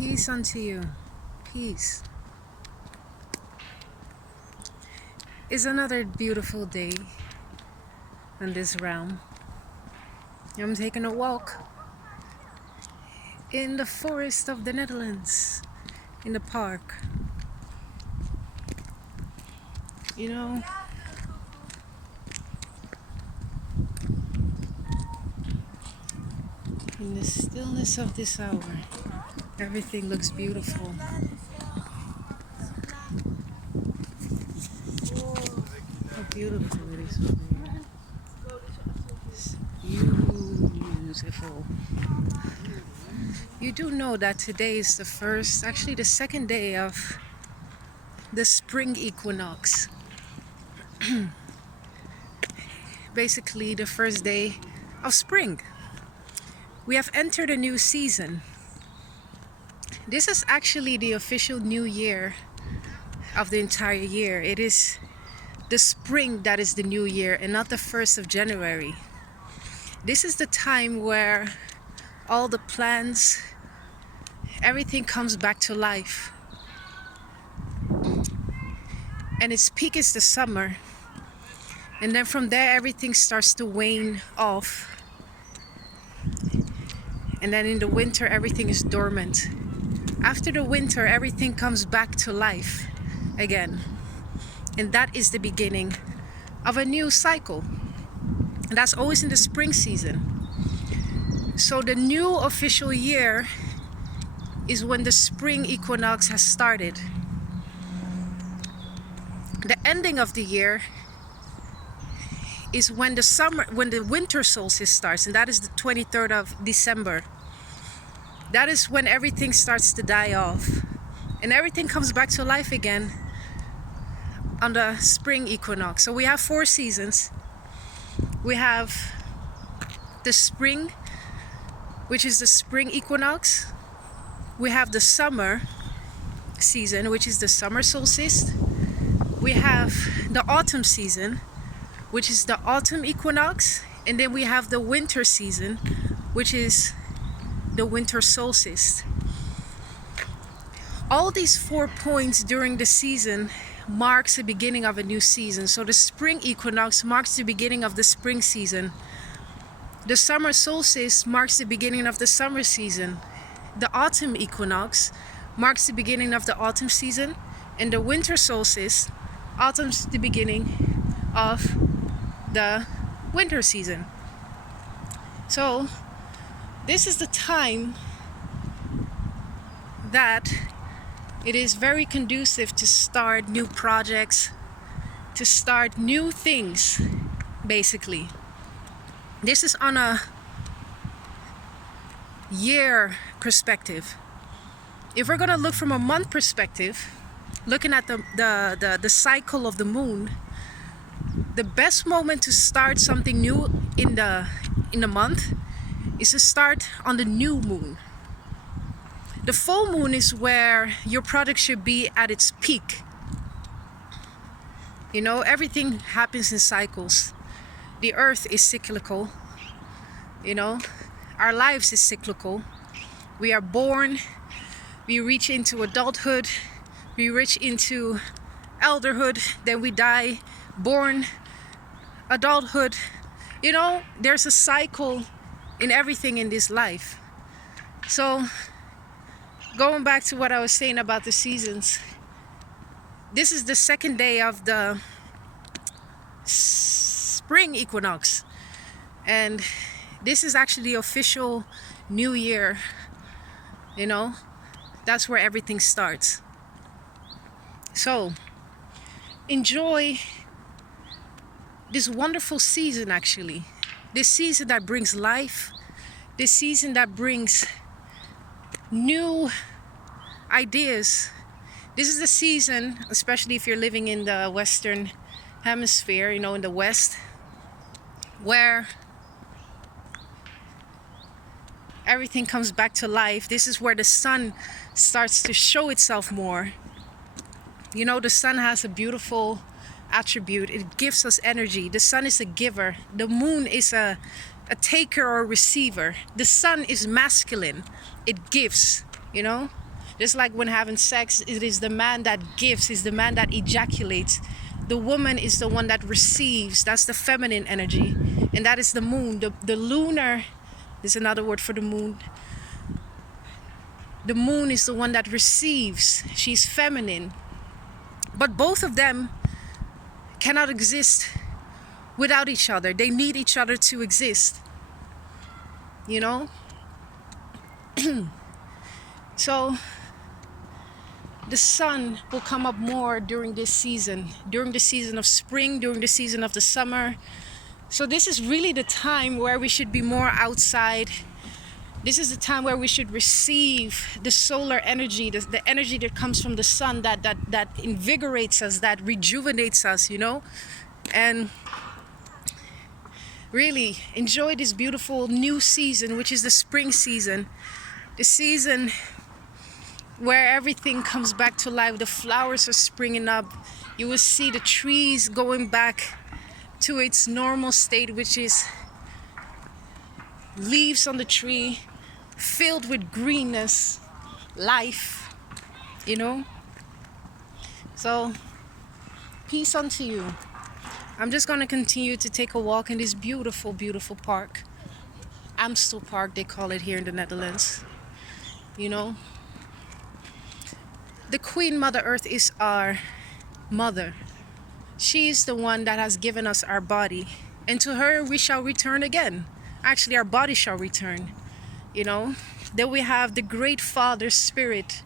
Peace unto you. Peace. Is another beautiful day in this realm. I'm taking a walk in the forest of the Netherlands, in the park. You know, in the stillness of this hour, everything looks beautiful. How beautiful it is over here. It's beautiful. You do know that today is the second day of the spring equinox. Basically, the first day of spring. We have entered a new season. This is actually the official new year of the entire year. It is the spring that is the new year and not the 1st of January. This is the time where all the plants, everything comes back to life. And its peak is the summer. And then from there, everything starts to wane off. And then in the winter, everything is dormant. After the winter, everything comes back to life again. And that is the beginning of a new cycle. And that's always in the spring season. So the new official year is when the spring equinox has started. The ending of the year is when the winter solstice starts, and that is the 23rd of December. That is when everything starts to die off and everything comes back to life again on the spring equinox. So we have 4 seasons. We have the spring, which is the spring equinox. We have the summer season, which is the summer solstice. We have the autumn season, which is the autumn equinox. And then we have the winter season, which is the winter solstice. All these 4 points during the season marks the beginning of a new season. So the spring equinox marks the beginning of the spring season. The summer solstice marks the beginning of the summer season. The autumn equinox marks the beginning of the autumn season. And the winter solstice, autumn's the beginning of the winter season. So this is the time that it is very conducive to start new projects, to start new things, basically. This is on a year perspective. If we're gonna look from a month perspective, looking at the cycle of the moon, the best moment to start something new in the month is to start on the new moon. The full moon is where your product should be at its peak. You know, everything happens in cycles. The earth is cyclical. You know, our lives is cyclical. We are born, we reach into adulthood, we reach into elderhood, then we die, born, adulthood. You know, there's a cycle in everything in this life. So going back to what I was saying about the seasons, this is the second day of the spring equinox, and this is actually the official new year. You know, that's where everything starts. So enjoy this wonderful season, actually. This season that brings life, this season that brings new ideas. This is the season, especially if you're living in the Western Hemisphere, you know, in the West, where everything comes back to life. This is where the sun starts to show itself more. You know, the sun has a beautiful attribute. It gives us energy. The sun is a giver. The moon is a taker or receiver. The sun is masculine. It gives, you know. Just like when having sex, it is the man that gives, is the man that ejaculates. The woman is the one that receives. That's the feminine energy. And that is the moon. The lunar, there's another word for the moon. The moon is the one that receives. She's feminine. But both of them cannot exist without each other. They need each other to exist. You know? So the sun will come up more during this season, during the season of spring, during the season of the summer. So this is really the time where we should be more outside. This is the time where we should receive the solar energy, the energy that comes from the sun, that invigorates us, that rejuvenates us, you know? And really enjoy this beautiful new season, which is the spring season. The season where everything comes back to life. The flowers are springing up. You will see the trees going back to its normal state, which is leaves on the tree, filled with greenness, life, you know? So, peace unto you. I'm just going to continue to take a walk in this beautiful, beautiful park. Amstel Park, they call it here in the Netherlands. You know? The Queen Mother Earth is our mother. She is the one that has given us our body. And to her we shall return again. Actually, our body shall return. You know? Then we have the Great Father Spirit.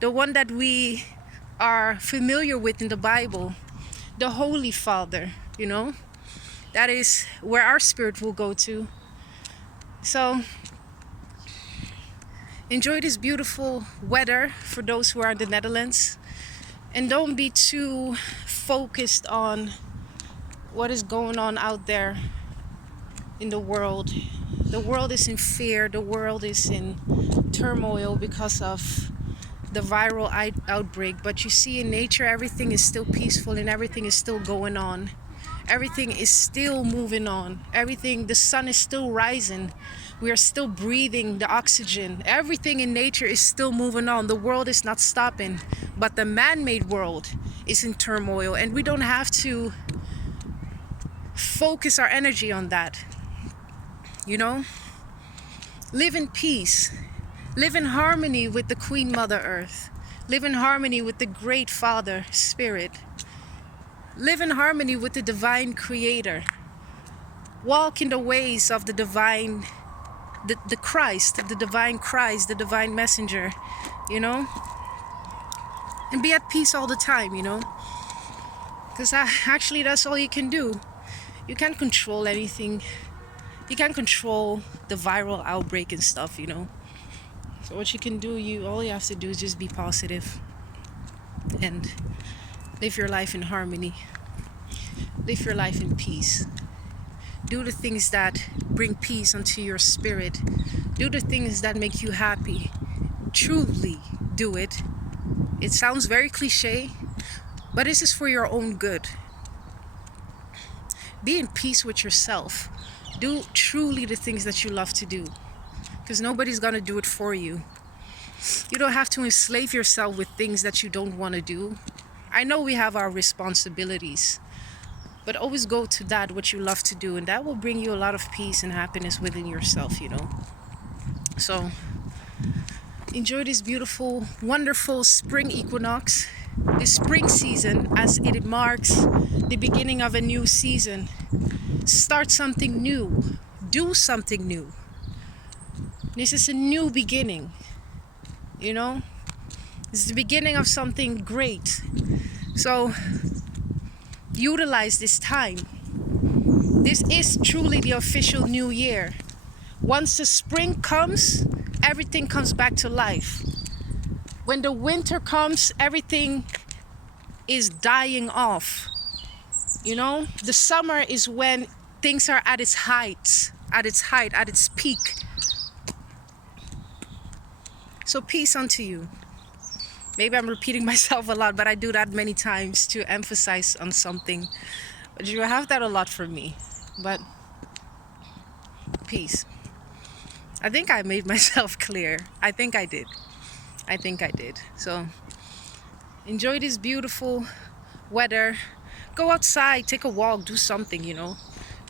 The one that we are familiar with in the Bible. The Holy Father, you know? That is where our spirit will go to. So, enjoy this beautiful weather for those who are in the Netherlands. And don't be too focused on what is going on out there in the world. The world is in fear. The world is in turmoil because of the viral outbreak. But you see, in nature, everything is still peaceful and everything is still going on. Everything is still moving on. Everything, the sun is still rising. We are still breathing the oxygen. Everything in nature is still moving on. The world is not stopping. But the man-made world is in turmoil. And we don't have to focus our energy on that. You know? Live in peace. Live in harmony with the Queen Mother Earth. Live in harmony with the Great Father Spirit. Live in harmony with the Divine Creator. Walk in the ways of the divine, the Christ, the Divine Christ, the Divine Messenger, you know? And be at peace all the time, you know? Because actually that's all you can do. You can't control anything. You can't control the viral outbreak and stuff, you know? So what you can do, all you have to do is just be positive and live your life in harmony. Live your life in peace. Do the things that bring peace unto your spirit. Do the things that make you happy. Truly do it. It sounds very cliche, but this is for your own good. Be in peace with yourself. Do truly the things that you love to do. Because nobody's going to do it for you. You don't have to enslave yourself with things that you don't want to do. I know we have our responsibilities. But always go to that, what you love to do. And that will bring you a lot of peace and happiness within yourself, you know. So, enjoy this beautiful, wonderful spring equinox. This spring season, as it marks the beginning of a new season. Start something new. Do something new. This is a new beginning, you know? This is the beginning of something great. So, utilize this time. This is truly the official new year. Once the spring comes, everything comes back to life. When the winter comes, everything is dying off. You know, the summer is when things are at its height, at its peak. So peace unto you. Maybe I'm repeating myself a lot, but I do that many times to emphasize on something. But you have that a lot from me. But peace. I think I made myself clear. I think I did. I think I did. So enjoy this beautiful weather. Go outside, take a walk, do something,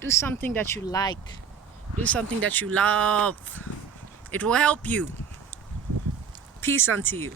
Do something that you like. Do something that you love. It will help you. Peace unto you.